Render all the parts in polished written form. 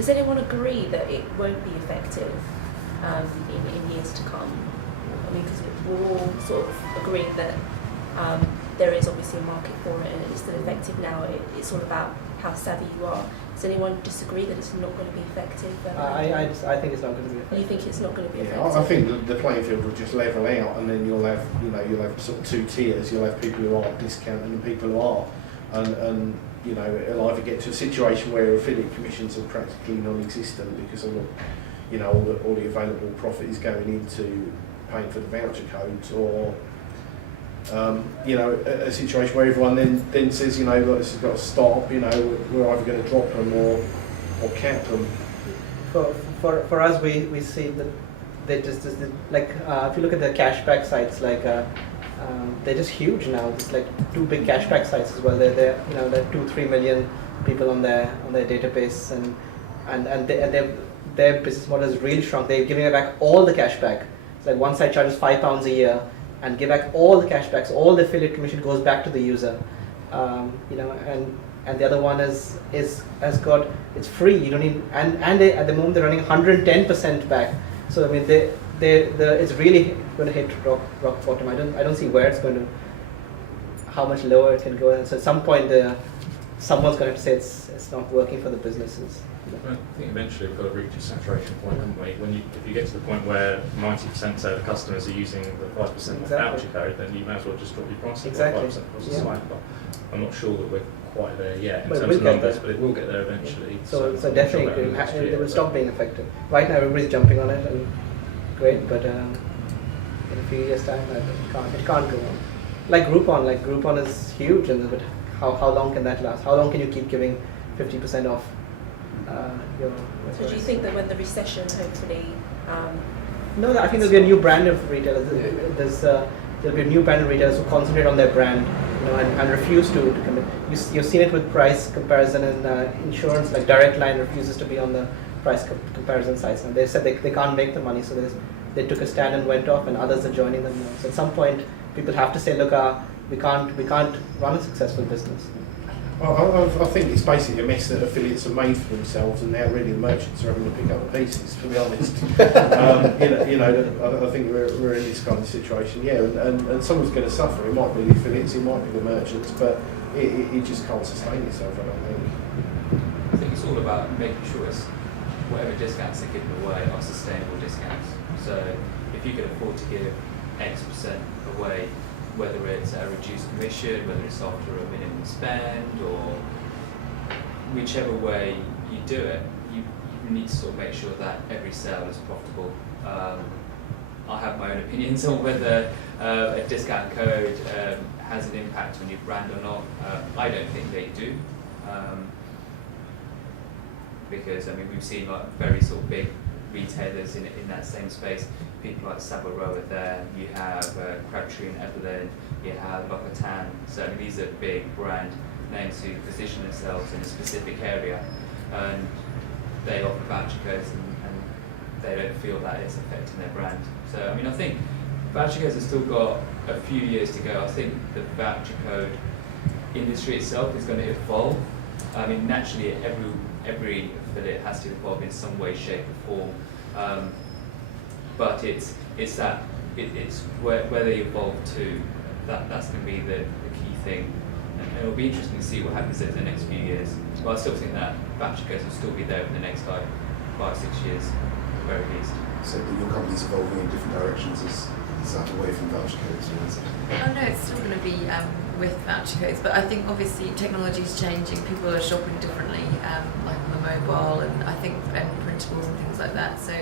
Does anyone agree that it won't be effective in years to come? I mean, because we're all sort of agreeing that there is obviously a market for it and it's still effective now. It's all about how savvy you are. Does anyone disagree that it's not going to be effective? I think it's not going to be effective. You think it's not going to be Yeah, effective? I think the playing field will just level out, and then you'll have sort of two tiers. You'll have people who are discounting and people who are, and it'll either get to a situation where affiliate commissions are practically non-existent because all the available profit is going into paying for the voucher codes, or a situation where everyone then says, this has got to stop. We're either going to drop them or cap them. For us, we see that they just if you look at the cashback sites, they're just huge now. There's like 2 big cashback sites as well. There are 2-3 million people on their database, and their business model is really strong. They're giving back all the cashback. It's like one site charges £5 a year and give back all the cashbacks. All the affiliate commission goes back to the user. And the other one has got, it's free. You don't need, and they, at the moment they're running 110% back. So I mean it's really going to hit rock bottom. I don't see where it's going to, how much lower it can go. And so at some point someone's going to have to say it's not working for the businesses. I think eventually we've got to reach a saturation point, haven't we? If you get to the point where 90% of the customers are using the 5% voucher code, then you may as well just drop your price by 5% across the site. But I'm not sure that we're quite there yet in terms of numbers, but it will get there eventually. So definitely it will stop being effective. Right now everybody's jumping on it, and great, but in a few years' time it can't go on. Like Groupon is huge, but how long can that last? How long can you keep giving 50% off? So do you think that when the recession hopefully... No, I think there'll be a new brand of retailers. There'll be a new brand of retailers who concentrate on their brand, and refuse to commit. You've seen it with price comparison and insurance, like Direct Line refuses to be on the price comparison sites. And they said they can't make the money, so they took a stand and went off, and others are joining them now. So at some point, people have to say, look, we can't run a successful business. I think it's basically a mess that affiliates have made for themselves, and now really the merchants are having to pick up the pieces, to be honest. I think we're in this kind of situation, and someone's going to suffer. It might be the affiliates, it might be the merchants, but it just can't sustain itself, I don't think. I think it's all about making sure whatever discounts are given away are sustainable discounts. So if you can afford to give X% away, whether it's a reduced commission, whether it's after a minimum spend, or whichever way you do it, you need to sort of make sure that every sale is profitable. I have my own opinions on whether a discount code has an impact on your brand or not. I don't think they do, because I mean we've seen like very sort of big retailers in that same space. People like Sabaroa are there, you have Crabtree and Evelyn, you have L'Occitane. So I mean, these are big brand names who position themselves in a specific area, and they offer voucher codes, and they don't feel that it's affecting their brand. So I mean, I think voucher codes have still got a few years to go. I think the voucher code industry itself is going to evolve. I mean, naturally, every affiliate has to evolve in some way, shape, or form. But it's where they evolve to. That's going to be the key thing, and it'll be interesting to see what happens over the next few years. But I still think that voucher codes will still be there for the next 5-6 years, at the very least. So that your company's evolving in different directions is that away from voucher codes, or is it? Oh no, it's still going to be with voucher codes, but I think obviously technology is changing. People are shopping differently, like on the mobile, and I think printables and things like that. So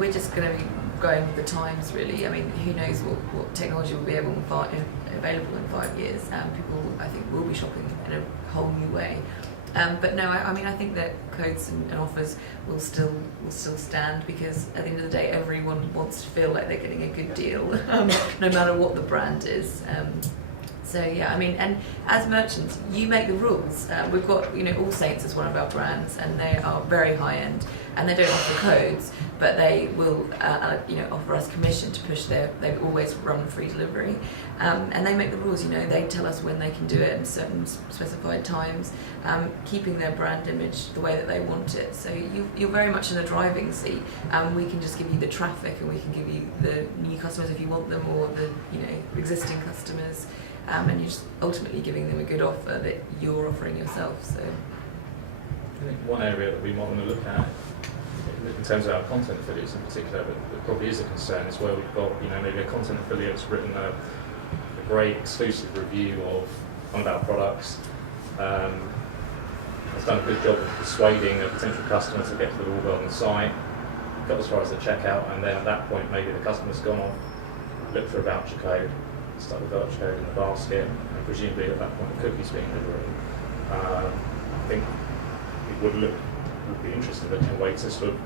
we're just going to be going with the times, really. I mean, who knows what technology will be available in 5 years. People, I think, will be shopping in a whole new way. But no, I mean, I think that codes and offers will still stand, because at the end of the day, everyone wants to feel like they're getting a good deal, no matter what the brand is. So yeah, I mean, and as merchants, you make the rules. We've got, All Saints as one of our brands, and they are very high end, and they don't offer codes, but they will, offer us commission to push they always run free delivery, and they make the rules. They tell us when they can do it in certain specified times, keeping their brand image the way that they want it. So you're very much in the driving seat, and we can just give you the traffic, and we can give you the new customers if you want them, or the existing customers. And you're just ultimately giving them a good offer that you're offering yourself. So I think one area that we might want to look at in terms of our content affiliates in particular, but that probably is a concern, is where we've got maybe a content affiliate that's written a great exclusive review of one of our products, has done a good job of persuading a potential customer to get to the order on the site, got as far as the checkout, and then at that point maybe the customer's gone off, looked for a voucher code, stuck the voucher code in the basket, and presumably at that point the cookie's being delivered. I think it would be interesting in a way to sort of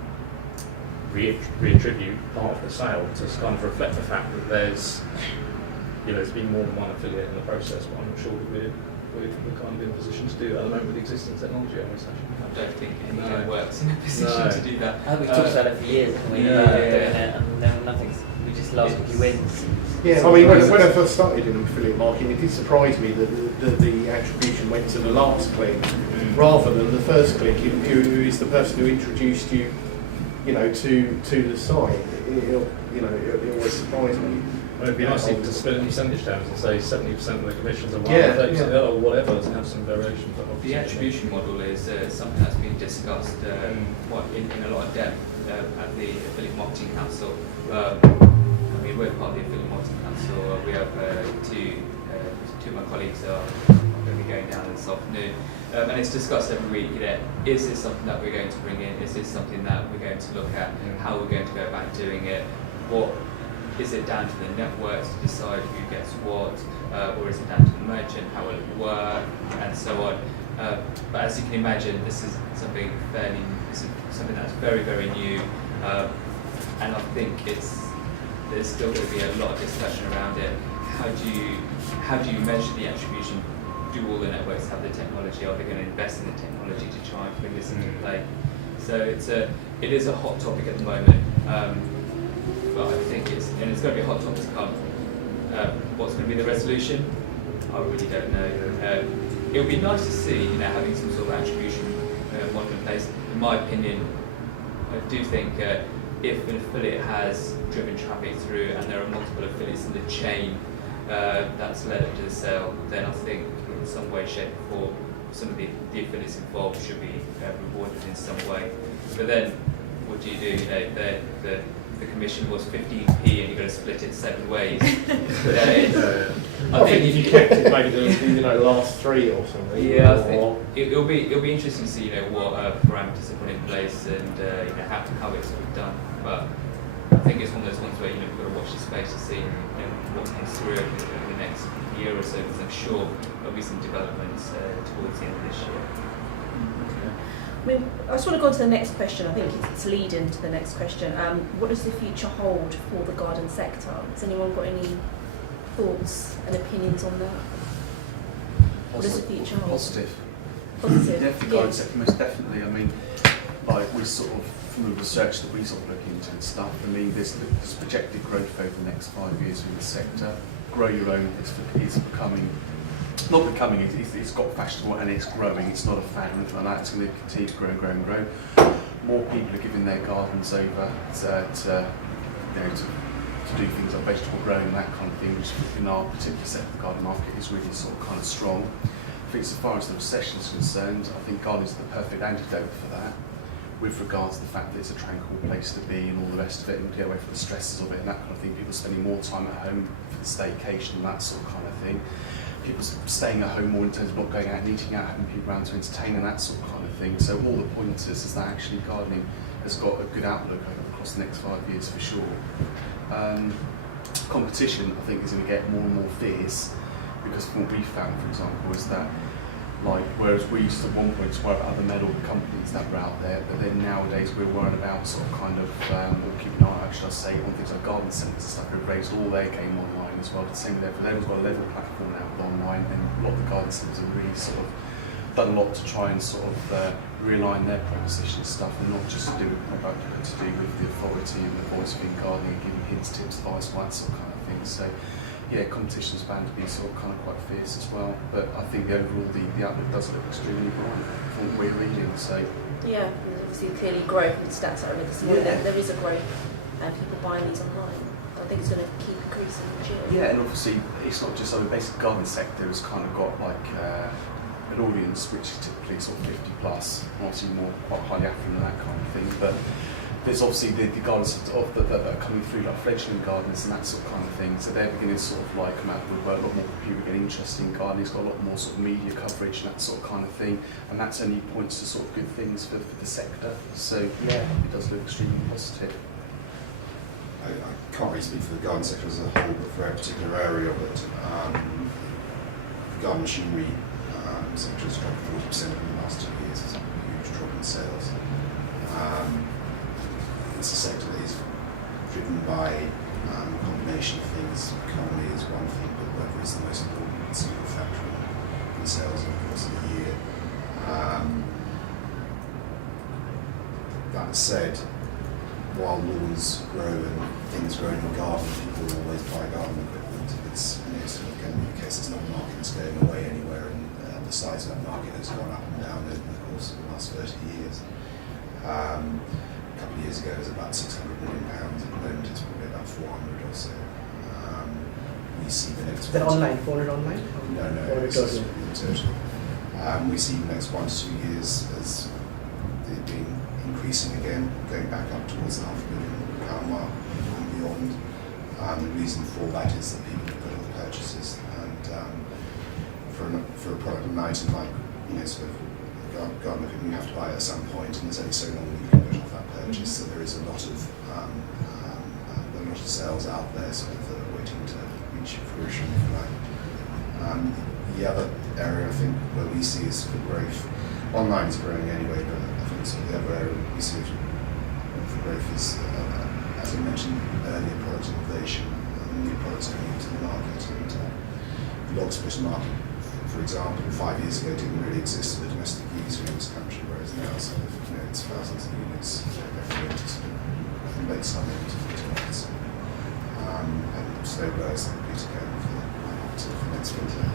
reattribute part of the sale to kind of reflect the fact that there's been more than one affiliate in the process, but I'm not sure that we're kind of in a position to do that at the moment with existing technology. I don't think anyone works in a position to do that. We've talked about it for years, haven't we? Doing it, and then nothing's. We just last cookie wins. Yeah, I mean, when I first started in affiliate marketing, it did surprise me that the attribution went to the last click rather than the first click, who is the person who introduced you, to the site. It always surprised me. Well, it'd be nice even to split it in percentage terms and say 70% of the commissions are one, 30% yeah. the other, or whatever, to have some variation. The attribution model is something that's been discussed in a lot of depth at the Affiliate Marketing Council. We're part of the Affiliate Marketing Council. We have two of my colleagues are going to be going down this afternoon. And it's discussed every week, is this something that we're going to bring in? Is this something that we're going to look at? How we're going to go about doing it? What is it down to the networks to decide who gets what? Or is it down to the merchant? How will it work? And so on. But as you can imagine, this is something that's very, very new. And I think there's still going to be a lot of discussion around it. How do you measure the attribution? Do all the networks have the technology? Are they going to invest in the technology to try and bring this into play? So it is a hot topic at the moment, but I think it's going to be a hot topic to come. What's going to be the resolution? I really don't know. It would be nice to see, having some sort of attribution model in place. In my opinion, I do think if an affiliate has driven traffic through and there are multiple affiliates in the chain that's led up to the sale, then I think in some way, shape or form, some of the affiliates involved should be rewarded in some way. But then, what do? The commission was 15p and you're going to split it 7 ways. I think if you kept it maybe the last 3 or something. Yeah, I think it'll be interesting to see what parameters are put in place and how it's sort of done. But I think it's one of those ones where you've got to watch the space to see what comes through over the next year or so, because I'm sure there'll be some developments towards the end of this year. I just want to go on to the next question. I think it's leading to the next question. What does the future hold for the garden sector? Has anyone got any thoughts and opinions on that? What does the future hold? Positive. Positive. Yeah, for the garden sector, most definitely. I mean, we sort of, from the research that we sort of look into and stuff, there's projected growth over the next 5 years in the sector. Grow your own is becoming. It's got fashionable and it's growing. It's not a fad or anything like that. It's going to continue to grow and grow and grow. More people are giving their gardens over to do things like vegetable growing and that kind of thing, which in our particular sector of the garden market is really sort of kind of strong. I think as far as the recession is concerned, I think gardening is the perfect antidote for that, with regards to the fact that it's a tranquil place to be and all the rest of it, and get away from the stresses of it and that kind of thing. People spending more time at home for the staycation and that sort of kind of thing. People staying at home more in terms of not going out and eating out, having people around to entertain and that sort of kind of thing. So all the pointers is that actually gardening has got a good outlook across the next 5 years for sure. Competition, I think, is going to get more and more fierce, because from what we found, for example, is that Like, whereas we used to at one point worry about other metal companies that were out there, but then nowadays we're worrying about sort of kind of, we'll keep an eye out, should I say, on things like garden centres and stuff. We've raised all their game online as well. The same with everyone's got a level platform now with online, and a lot of the garden centres have really sort of done a lot to try and sort of realign their proposition and stuff, and not just to do with the authority and the voice of gardening, and giving hints, tips, advice, all that sort of kind of thing. So yeah, competition's bound to be sort of kind of quite fierce as well. But I think overall the outlook does look extremely bright from what we're reading. So yeah, there's obviously clearly growth in stats that I read this morning. Yeah. There is a growth and people buying these online. I think it's going to keep increasing each year. yeah, and obviously it's not just, I mean, basic garden sector has kind of got like an audience which is typically sort of 50 plus, obviously more quite highly affluent and that kind of thing. But there's obviously the gardens that are coming through, like fledgling gardeners and that sort of kind of thing. So they're beginning to sort of like come out with a lot more people getting interested in gardening. It's got a lot more sort of media coverage and that sort of kind of thing. And that's only points to sort of good things for the sector. So yeah, it does look extremely positive. I can't really speak for the garden sector as a whole, but for a particular area of it, the garden machinery sector has dropped 40% in the last 2 years. It's a huge drop in sales. It's a sector that is driven by a combination of things. Economy is one thing, but weather is the most important single factor in sales over the course of the year. That said, while lawns grow and things grow in the garden, people will always buy garden equipment. It's sort of going to be the case. It's not a market that's going away anywhere, and the size of that market has gone up and down over the course of the last 30 years. A couple of years ago it was about £600 million. At the moment it's probably about 400 or so. We see the next... Is that online? 400 online? No, it's total. We see the next 1 to 2 years as it being increasing again, going back up towards the £500 million mark and beyond. The reason for that is that people have put off purchases, and for a product of an item like, sort of garden equipment, you have to buy it at some point, and there's only so long that you can put off that purchase. So there is a lot of sales out there sort of that are waiting to reach fruition, if you like. The other area I think where we see is for growth, online is growing anyway, but I think sort of the other area we see for growth is, as I mentioned earlier, product innovation and new products coming into the market. And the log splitter market, for example, 5 years ago didn't really exist for the domestic user in this country, whereas now it's thousands of units every year to make some into fertilizer. And snow blowers like Peter Cohen for next winter.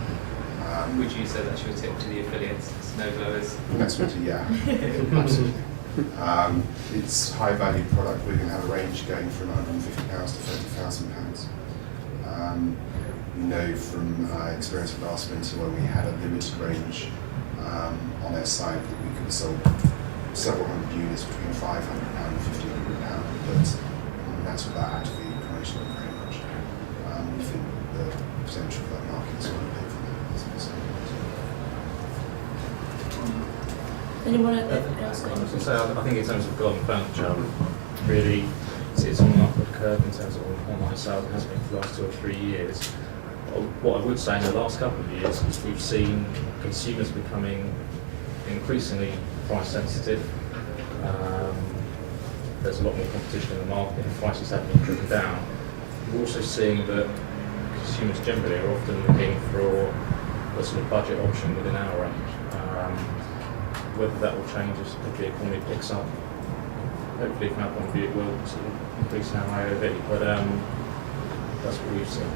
Would you say that's your tip to the affiliates, snow blowers? Next winter, yeah, absolutely. It's high value product. We're going to have a range going from £150 to £30,000. We know from experience with last winter when we had a limited range on our site that we could have sold several hundred units between £500 and £1,500, but that's without actively promoting it very much. We think the potential for that market is quite big for that business. Anyone else I was going going to say, I think in terms of garden furniture, really it's on an upward curve in terms of online sales. It has been for the last 2 or 3 years. What I would say in the last couple of years is we've seen consumers becoming increasingly price sensitive. There's a lot more competition in the market and prices have been driven down. We're also seeing that consumers generally are often looking for a sort of budget option within our range. Whether that will change as the economy picks up, hopefully from our point of view it will sort of increase in our AOV, but that's what we've seen.